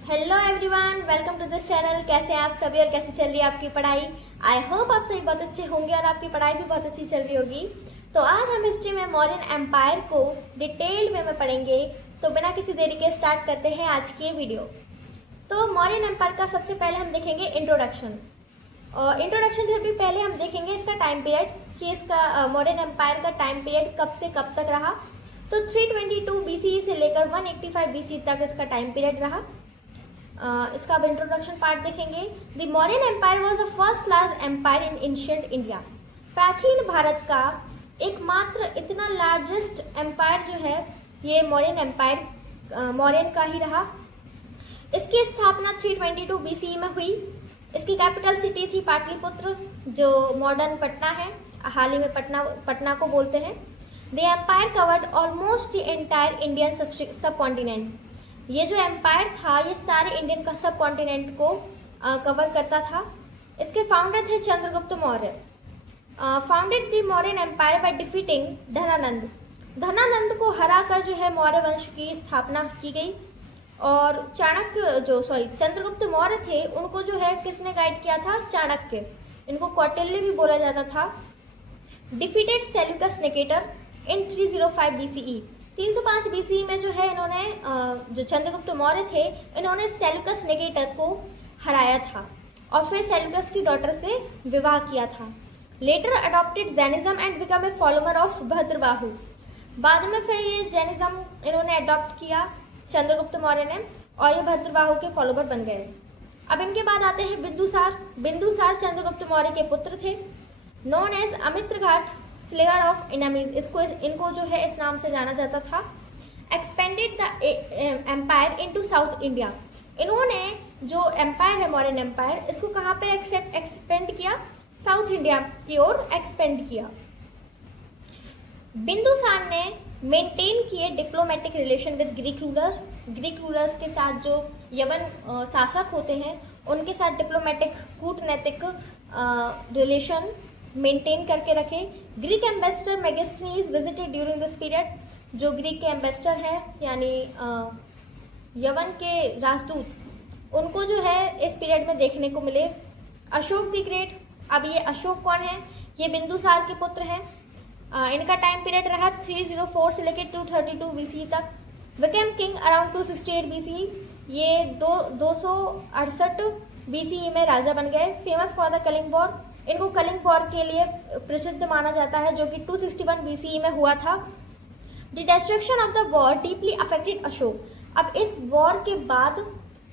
Hello everyone, welcome to this channel. कैसे हैं आप सभी और कैसे चल रही है आपकी पढ़ाई। आई होप आप सभी बहुत अच्छे होंगे और आपकी पढ़ाई भी बहुत अच्छी चल रही होगी। तो आज हम हिस्ट्री में मौर्यन एम्पायर को डिटेल वे में पढ़ेंगे। तो बिना किसी देरी के स्टार्ट करते हैं आज की ये वीडियो। तो मौर्यन एम्पायर का सबसे पहले हम देखेंगे इंट्रोडक्शन। और इंट्रोडक्शन से भी पहले हम देखेंगे इसका टाइम पीरियड कि इसका मौर्यन एम्पायर का टाइम पीरियड कब से कब तक रहा। तो 322 BCE से लेकर 185 BCE तक इसका टाइम पीरियड रहा। इसका अब इंट्रोडक्शन पार्ट देखेंगे। The Mauryan empire was the first class empire in ancient India. प्राचीन भारत का एकमात्र इतना लार्जेस्ट एम्पायर जो है ये मौर्यन एम्पायर मौर्यन का ही रहा। इसकी स्थापना 322 BCE में हुई। इसकी कैपिटल सिटी थी पाटलिपुत्र, जो मॉडर्न पटना है। हाल ही में पटना को बोलते हैं। The empire covered almost the entire Indian subcontinent. ये जो एम्पायर था ये सारे इंडियन का सब कॉन्टिनेंट को कवर करता था। इसके फाउंडर थे Chandragupta Maurya. Founded the Mauryan empire by defeating Dhanananda. Dhanananda को हराकर जो है मौर्य वंश की स्थापना की गई। और चंद्रगुप्त मौर्य थे उनको जो है किसने गाइड किया था? चाणक्य। इनको कौटिल्य भी बोला जाता था। डिफीटेड सेल्यूकस निकेटर इन 305 BCE। 305 BCE में जो है इन्होंने जो चंद्रगुप्त मौर्य थे इन्होंने सेल्यूकस निकेटर को हराया था और फिर सेल्यूकस की डॉटर से विवाह किया था। Later adopted Jainism and become a follower of Bhadrabahu. बाद में फिर ये जैनिज्म इन्होंने अडॉप्ट किया चंद्रगुप्त मौर्य ने और ये भद्रबाहु के फॉलोअर बन गए। अब इनके बाद आते हैं बिंदुसार। बिंदुसार चंद्रगुप्त मौर्य के पुत्र थे। Known as Amitraghata slayer of enemies. इनको जो है इस नाम से जाना जाता था। Expanded the empire into south India. इन्होंने जो एम्पायर है मौर्यन एम्पायर इसको कहाँ पे एक्सपेंड किया? साउथ इंडिया की ओर एक्सपेंड किया। बिंदुसार ने मेंटेन किए diplomatic relation with Greek ruler. Greek rulers के साथ जो यवन शासक होते हैं उनके साथ डिप्लोमेटिक कूटनैतिक रिलेशन मेंटेन करके रखे। Greek ambassador Megasthenes visited during this period. जो ग्रीक के एम्बेसडर हैं यानी यवन के राजदूत उनको जो है इस पीरियड में देखने को मिले। Ashok the great. अब ये अशोक कौन है? ये बिंदुसार के पुत्र हैं। इनका टाइम पीरियड रहा 304 से लेकर 232 BCE तक। Became king around 268 BCE। ये 268 BCE में राजा बन गए। Famous for the Kalinga war. इनको कलिंग वॉर के लिए प्रसिद्ध माना जाता है जो कि 261 BCE में हुआ था। The destruction of the war deeply affected Ashok. अब इस वॉर के बाद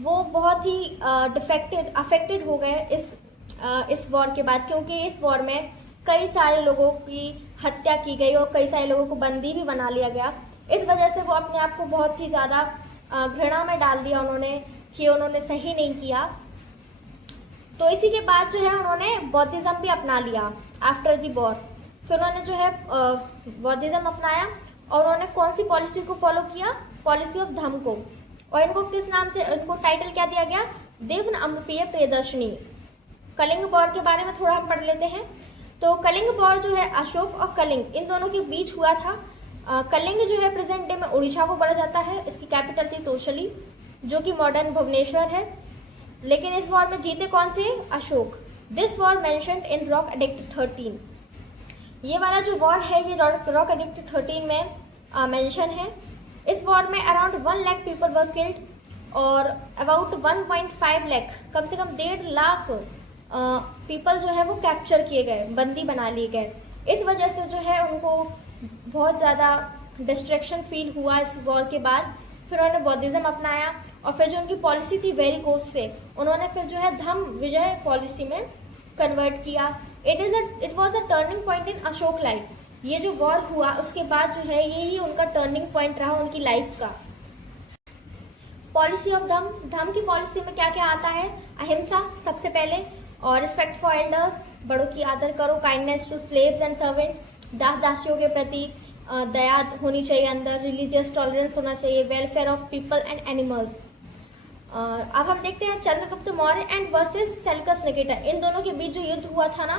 वो बहुत ही अफेक्टेड हो गए इस वॉर के बाद, क्योंकि इस वॉर में कई सारे लोगों की हत्या की गई और कई सारे लोगों को बंदी भी बना लिया गया। इस वजह से वो अपने आप को बहुत ही ज़्यादा घृणा में डाल दिया उन्होंने कि उन्होंने सही नहीं किया। तो इसी के बाद जो है उन्होंने बौद्धिज्म भी अपना लिया आफ्टर द वॉर। फिर उन्होंने जो है बौद्धिज्म अपनाया और उन्होंने कौन सी पॉलिसी को फॉलो किया? पॉलिसी ऑफ धम्म को। और इनको किस नाम से, इनको टाइटल क्या दिया गया? देवन अम्रप्रिय प्रियदर्शनी। कलिंग वॉर के बारे में थोड़ा हम पढ़ लेते हैं। तो कलिंग वॉर जो है अशोक और कलिंग इन दोनों के बीच हुआ था। कलिंग जो है प्रेजेंट डे में उड़ीसा को बोला जाता है। इसकी कैपिटल थी तोशली जो कि मॉडर्न भुवनेश्वर है। लेकिन इस वॉर में जीते कौन थे? Ashok. This war mentioned in rock edict 13। ये वाला जो वॉर है ये रॉक एडिक्ट 13 में मेंशन है। इस वॉर में around 1 lakh people were killed और अबाउट 1.5 लाख कम से कम 1.5 लाख पीपल जो है वो कैप्चर किए गए, बंदी बना लिए गए। इस वजह से जो है उनको बहुत ज़्यादा डिस्ट्रैक्शन फील हुआ इस वॉर के बाद। फिर उन्होंने बौद्धिज्म अपनाया और फिर जो उनकी पॉलिसी थी वेरिकोस से उन्होंने फिर जो है धम्म विजय पॉलिसी में कन्वर्ट किया। It was a turning point in Ashok life. ये जो वॉर हुआ उसके बाद जो है यही उनका टर्निंग पॉइंट रहा उनकी लाइफ का। पॉलिसी ऑफ धम्म। धम्म की पॉलिसी में क्या क्या आता है? अहिंसा सबसे पहले, और रिस्पेक्ट फॉर एल्डर्स, बड़ों की आदर करो। Kindness to slaves and servant, दास दासियों के प्रति दया होनी चाहिए अंदर। रिलीजियस टॉलरेंस होना चाहिए। Welfare of people and animals. अब हम देखते हैं Chandragupta Maurya and versus Seleucus Nicator. इन दोनों के बीच जो युद्ध हुआ था ना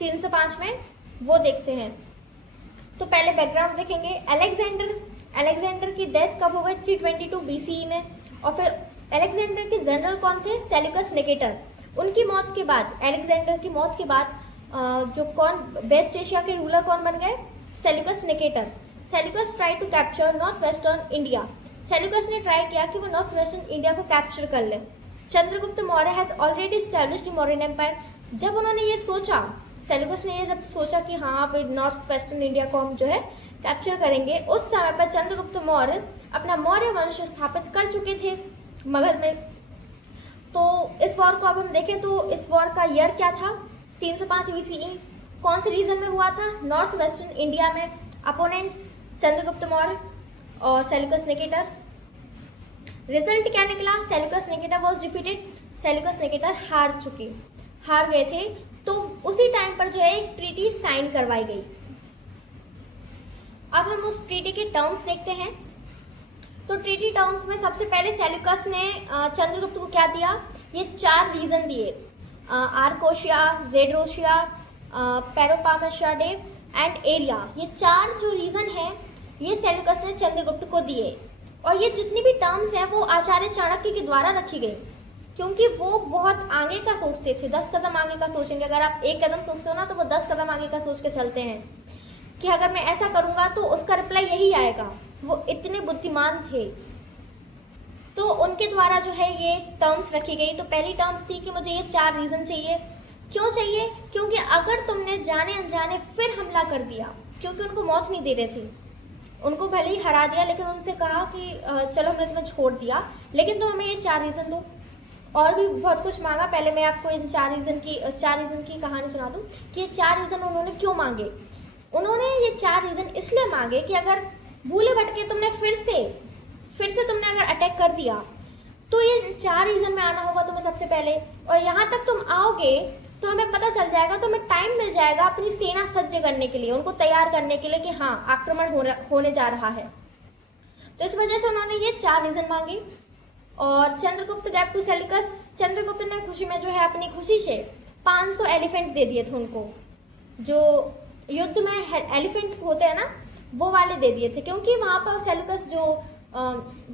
305 में, वो देखते हैं। तो पहले बैकग्राउंड देखेंगे। अलेक्जेंडर की डेथ कब हो गई? 322 BCE में। और फिर अलेक्जेंडर के जनरल कौन थे? Seleucus Nicator. उनकी मौत के बाद, अलेक्जेंडर की मौत के बाद जो वेस्ट एशिया के रूलर कौन बन गए? Seleucus Nicator. Seleucus try to capture north western India. Seleucus ने ट्राई किया कि वो नॉर्थ वेस्टर्न इंडिया को कैप्चर कर ले। Chandragupta Maurya has already established the Mauryan empire. जब उन्होंने ये सोचा, सेल्यूकस ने ये जब सोचा कि हाँ भाई नॉर्थ वेस्टर्न इंडिया को हम जो है कैप्चर करेंगे, उस समय पर चंद्रगुप्त मौर्य अपना मौर्य वंश स्थापित कर चुके थे मगध में। तो इस वॉर को अब हम देखें तो इस वॉर का ईयर क्या था? 305 BCE। कौन से रीजन में हुआ था? नॉर्थ वेस्टर्न इंडिया में। अपोनेंट्स चंद्रगुप्त मौर्य और सेल्यूकस निकेटर। रिजल्ट क्या निकला? Seleucus Nicator was defeated. Seleucus Nicator हार गए थे। तो उसी टाइम पर जो है एक ट्रीटी साइन करवाई गई। अब हम उस ट्रीटी के टर्म्स देखते हैं। तो ट्रीटी टर्म्स में सबसे पहले सेल्यूकस ने चंद्रगुप्त को क्या दिया? ये 4 रीजन दिए, आर्कोशिया, जेड्रोशिया, पेरोपामशाडे एंड एरिया। ये 4 जो रीजन हैं ये सेल्यूकस ने चंद्रगुप्त को दिए। और ये जितनी भी टर्म्स हैं वो आचार्य चाणक्य के द्वारा रखी गई, क्योंकि वो बहुत आगे का सोचते थे, 10 कदम आगे का सोचेंगे। अगर आप 1 कदम सोचते हो ना तो वो 10 कदम आगे का सोच के चलते हैं कि अगर मैं ऐसा करूँगा तो उसका रिप्लाई यही आएगा। वो इतने बुद्धिमान थे। तो उनके द्वारा जो है ये टर्म्स रखी गई। तो पहली टर्म्स थी कि मुझे ये 4 रीज़न चाहिए। क्यों चाहिए? क्योंकि अगर तुमने जाने अनजाने फिर हमला कर दिया, क्योंकि उनको मौत नहीं दे रहे थे, उनको भले ही हरा दिया लेकिन उनसे कहा कि चलो हमने तुम्हें छोड़ दिया, लेकिन तुम हमें ये 4 रीज़न दो। और भी बहुत कुछ मांगा। पहले मैं आपको इन 4 रीज़न की कहानी सुना दूँ कि ये 4 रीज़न उन्होंने क्यों मांगे। उन्होंने ये 4 रीज़न इसलिए मांगे कि अगर भूले भटके तुमने फिर से तुमने अगर अटैक कर दिया तो ये 4 रीज़न में आना होगा तुम्हें सबसे पहले, और यहाँ तक तुम आओगे तो हमें पता चल जाएगा, तो हमें टाइम मिल जाएगा अपनी सेना सज्ज करने के लिए, उनको तैयार करने के लिए कि हाँ आक्रमण होने जा रहा है। तो इस वजह से उन्होंने ये 4 रीज़न मांगे। और Chandragupta gave to Seleucus, Chandragupta ने खुशी में जो है अपनी खुशी से 500 एलिफेंट दे दिए थे उनको, जो युद्ध में एलिफेंट होते हैं ना वो वाले दे दिए थे, क्योंकि वहाँ पर सेल्यूकस जो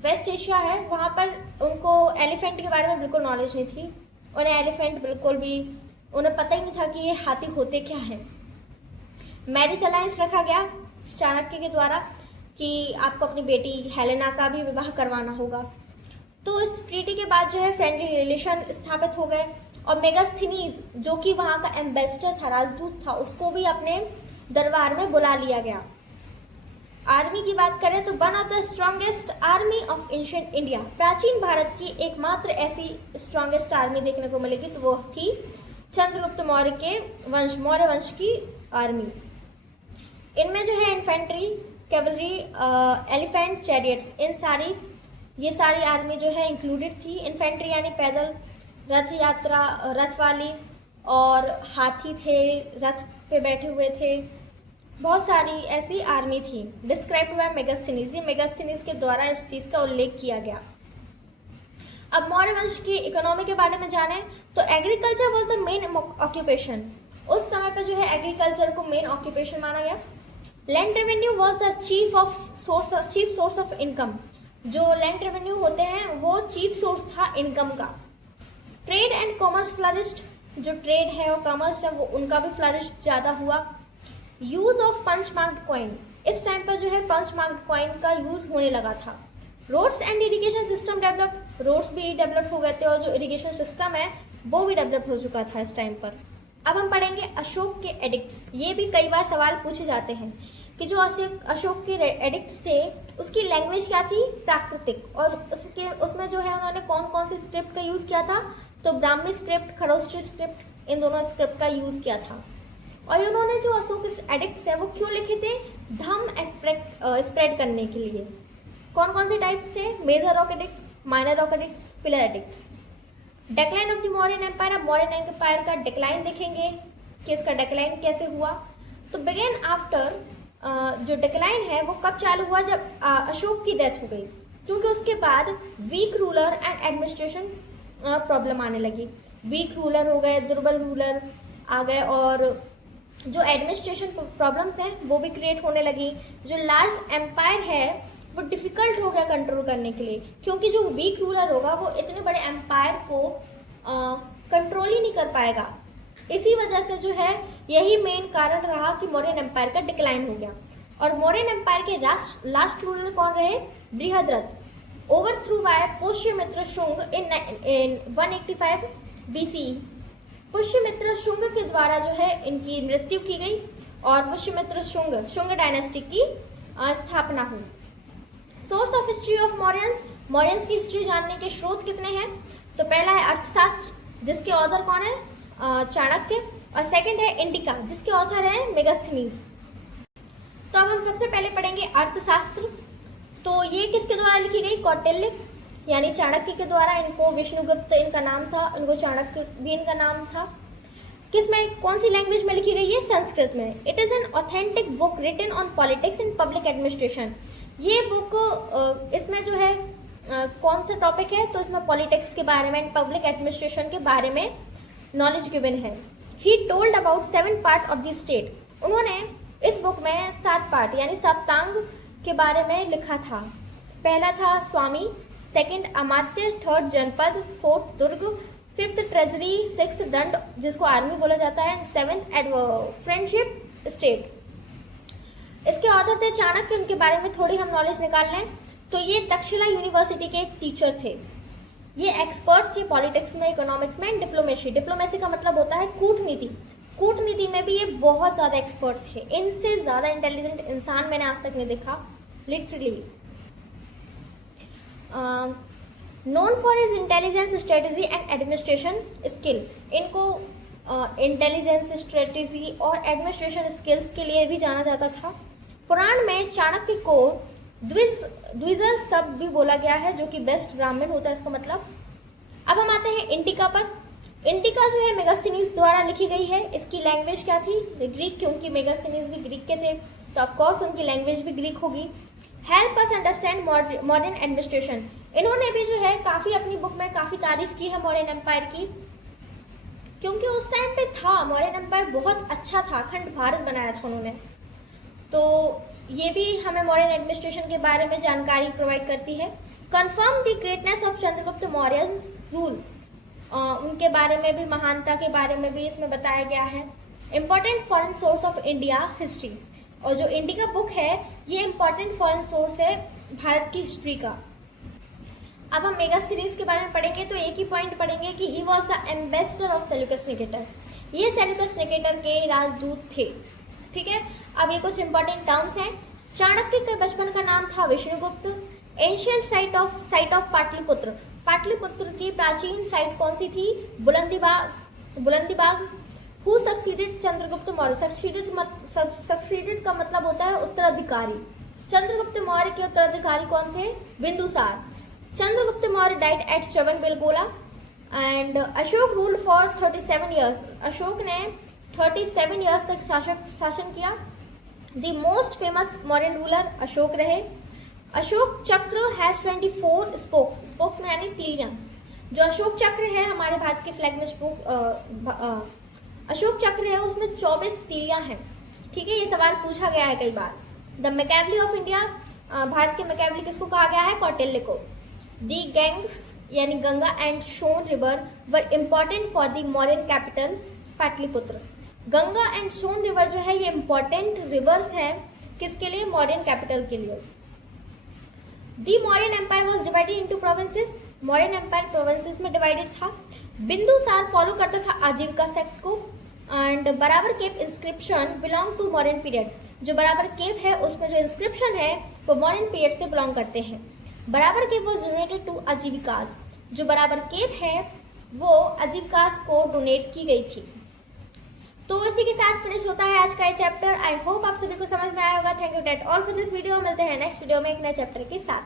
वेस्ट एशिया है वहाँ पर उनको एलिफेंट के बारे में बिल्कुल नॉलेज नहीं थी। उन्हें एलिफेंट बिल्कुल भी उन्हें पता ही नहीं था कि ये हाथी होते क्या हैं। मैरिज अलायंस रखा गया चाणक्य के द्वारा कि आपको अपनी बेटी हेलेना का भी विवाह करवाना होगा। तो इस ट्रीटी के बाद जो है फ्रेंडली रिलेशन स्थापित हो गए। और मेगास्थनीज जो कि वहाँ का एम्बेसडर था, राजदूत था, उसको भी अपने दरबार में बुला लिया गया। आर्मी की बात करें तो one of the strongest army of ancient India, प्राचीन भारत की एकमात्र ऐसी स्ट्रॉन्गेस्ट आर्मी देखने को मिलेगी तो वो थी चंद्रगुप्त मौर्य के मौर्य वंश की आर्मी। इनमें जो है इन्फेंट्री, कैवलरी, एलिफेंट, चैरियट्स, ये सारी आर्मी जो है इंक्लूडेड थी। इन्फेंट्री यानी पैदल, रथ वाली, और हाथी थे, रथ पे बैठे हुए थे, बहुत सारी ऐसी आर्मी थी। डिस्क्राइब्ड बाय मेगास्थनीज, ये मेगास्थनीज के द्वारा इस चीज़ का उल्लेख किया गया। अब मौर्य वंश की इकोनॉमी के बारे में जानें तो agriculture was the main occupation. उस समय पर जो है एग्रीकल्चर को मेन ऑक्यूपेशन माना गया। Land revenue was the chief source of income. जो लैंड रेवेन्यू होते हैं वो चीफ सोर्स था इनकम का। ट्रेड एंड कॉमर्स फ्लरिश्ड, जो ट्रेड है और कॉमर्स है वो उनका भी फ्लरिश ज़्यादा हुआ। Use of punch marked coin, इस टाइम पर जो है पंच मार्क्ड कॉइन का यूज़ होने लगा था। Roads and irrigation system develop, roads भी डेवलप हो गए थे और जो इरिगेशन सिस्टम है वो भी डेवलप हो चुका था इस टाइम पर। अब हम पढ़ेंगे अशोक के एडिक्ट्स। ये भी कई बार सवाल पूछे जाते हैं कि जो अशोक के एडिक्ट्स थे उसकी लैंग्वेज क्या थी? प्राकृतिक। और उसमें जो है उन्होंने कौन कौन सी स्क्रिप्ट का यूज़ किया था? तो ब्राह्मी स्क्रिप्ट, खरोष्ठी स्क्रिप्ट, इन दोनों स्क्रिप्ट का यूज़ किया था। और उन्होंने जो अशोक एडिक्ट्स है वो क्यों लिखे थे? धम्म स्प्रेड करने के लिए। कौन कौन से टाइप्स थे? Major rock edicts, minor rock edicts, pillar edicts. Decline of the Mauryan empire, अब मौर्यन एम्पायर का डिक्लाइन देखेंगे कि इसका डिक्लाइन कैसे हुआ। तो बिगेन आफ्टर, जो डिक्लाइन है वो कब चालू हुआ? जब अशोक की डेथ हो गई, क्योंकि उसके बाद weak ruler and administration problem आने लगी। वीक रूलर हो गए, दुर्बल रूलर आ गए, और जो एडमिनिस्ट्रेशन प्रॉब्लम्स हैं वो भी क्रिएट होने लगी। जो लार्ज एम्पायर है वो डिफ़िकल्ट हो गया कंट्रोल करने के लिए, क्योंकि जो वीक रूलर होगा वो इतने बड़े एम्पायर को कंट्रोल ही नहीं कर पाएगा। इसी वजह से जो है यही मेन कारण रहा कि मौर्यन एम्पायर का डिक्लाइन हो गया। और मौर्यन एम्पायर के लास्ट रूलर कौन रहे? बृहद्रथ, ओवरथ्रू बाय पुष्यमित्र शुंग इन 185 BCE। पुष्यमित्र शुंग के द्वारा जो है इनकी मृत्यु की गई और पुष्यमित्र शुंग डायनेस्टी की स्थापना हुई। Source of history of Mauryans की हिस्ट्री जानने के स्रोत कितने हैं? तो पहला है अर्थशास्त्र, जिसके ऑथर कौन है? चाणक्य। और सेकंड है इंडिका, जिसके ऑथर हैं मेगास्थनीज। तो अब हम सबसे पहले पढ़ेंगे अर्थशास्त्र। तो ये किसके द्वारा लिखी गई? कौटिल्य यानी चाणक्य के द्वारा। इनको विष्णुगुप्त इनका नाम था, इनको चाणक्य भी इनका नाम था। किसमें, कौन सी लैंग्वेज में लिखी गई है? संस्कृत में। It is an authentic book written on politics in public administration. ये बुक इसमें जो है कौन सा टॉपिक है? तो इसमें पॉलिटिक्स के बारे में, पब्लिक एडमिनिस्ट्रेशन के बारे में नॉलेज गिवन है। He told about 7 part of the state. उन्होंने इस बुक में 7 पार्ट यानी सप्तांग के बारे में लिखा था। पहला था स्वामी, सेकंड अमात्य, थर्ड जनपद, फोर्थ दुर्ग, फिफ्थ ट्रेजरी, सिक्स्थ दंड जिसको आर्मी बोला जाता है, सेवेंथ फ्रेंडशिप स्टेट। इसके ऑथर थे चाणक्य। उनके बारे में थोड़ी हम नॉलेज निकाल लें तो ये तक्षशिला यूनिवर्सिटी के एक टीचर थे। ये एक्सपर्ट थे पॉलिटिक्स में, इकोनॉमिक्स में, डिप्लोमेसी। डिप्लोमेसी का मतलब होता है कूटनीति। कूटनीति में भी ये बहुत ज़्यादा एक्सपर्ट थे। इनसे ज़्यादा इंटेलिजेंट इंसान मैंने आज तक नहीं देखा, literally. Known for his intelligence, strategy and administration skill. इनको इंटेलिजेंस, स्ट्रेटजी और एडमिनिस्ट्रेशन स्किल्स के लिए भी जाना जाता था। पुराण में चाणक्य को द्विजर शब्द भी बोला गया है, जो कि बेस्ट ब्राह्मण होता है इसका मतलब। अब हम आते हैं इंडिका पर। इंडिका जो है मेगास्थनीज द्वारा लिखी गई है। इसकी लैंग्वेज क्या थी? ग्रीक, क्योंकि मेगास्थनीज भी ग्रीक के थे तो ऑफकोर्स उनकी लैंग्वेज भी ग्रीक होगी। Help us understand modern administration. इन्होंने भी जो है काफ़ी अपनी बुक में काफ़ी तारीफ की है मौर्यन एम्पायर की, क्योंकि उस टाइम पे था मौर्यन एम्पायर बहुत अच्छा था, अखंड भारत बनाया था उन्होंने। तो ये भी हमें मौर्यन एडमिनिस्ट्रेशन के बारे में जानकारी प्रोवाइड करती है। Confirm the greatness of Chandragupta Mauryas rule. उनके बारे में भी, महानता के बारे में भी इसमें बताया गया है। Important foreign source of India history. और जो इंडिका बुक है ये इम्पॉर्टेंट फॉरेन सोर्स है भारत की हिस्ट्री का। अब हम मेगास्थनीज के बारे में पढ़ेंगे तो एक ही पॉइंट पढ़ेंगे कि he was the ambassador of Seleucus Nicator. ये सेल्यूकस निकेटर के राजदूत थे। ठीक है, अब ये कुछ इंपॉर्टेंट टर्म्स हैं। चाणक्य के बचपन का नाम था Vishnugupta. Ancient site of Pataliputra. Pataliputra की प्राचीन साइट कौन सी थी? Bulandibagh. Who succeeded Chandragupta Maurya. Succeeded का मतलब होता है उत्तराधिकारी। चंद्रगुप्त मौर्य के उत्तराधिकारी कौन थे? Bindusara. Chandragupta Maurya died at Shravanabelagola and Ashoka ruled for 37 years. Ashoka ने 37 ईयर्स तक शासन किया। The most famous Mauryan ruler Ashoka रहे। अशोक चक्र हैज़ 24 स्पोक्स। स्पोक्स में यानी तीलियां। जो अशोक चक्र है हमारे भारत के फ्लैग में अशोक चक्र है, उसमें 24 तीलियां हैं। ठीक है, ये सवाल पूछा गया है कई बार। The Machiavelli of India. भारत के मैकेबली किसको कहा गया है? कौटिल्य को। दी गैंग्स यानी Ganga and Son river were important for the Mauryan capital Pataliputra. Ganga and Son river जो है ये इम्पॉर्टेंट रिवर्स हैं किसके लिए? मौर्यन कैपिटल के लिए। The Mauryan empire was divided into provinces. Mauryan empire provinces में डिवाइडेड था। बिंदुसार फॉलो करता था आजीविका सेक्ट को। And Barabar cave inscription belong to Mauryan period. जो बराबर केव है उसमें जो इंस्क्रिप्शन है वो मौर्यन पीरियड से बिलोंग करते हैं। बराबर केव वॉज डोनेटेड टू आजीविकास। जो बराबर केव है वो आजीविकास को डोनेट की गई थी। तो इसी के साथ फिनिश होता है आज का ये चैप्टर। आई होप आप सभी को समझ में आया होगा। Thank you that all for this video. मिलते हैं नेक्स्ट वीडियो में एक नए चैप्टर के साथ।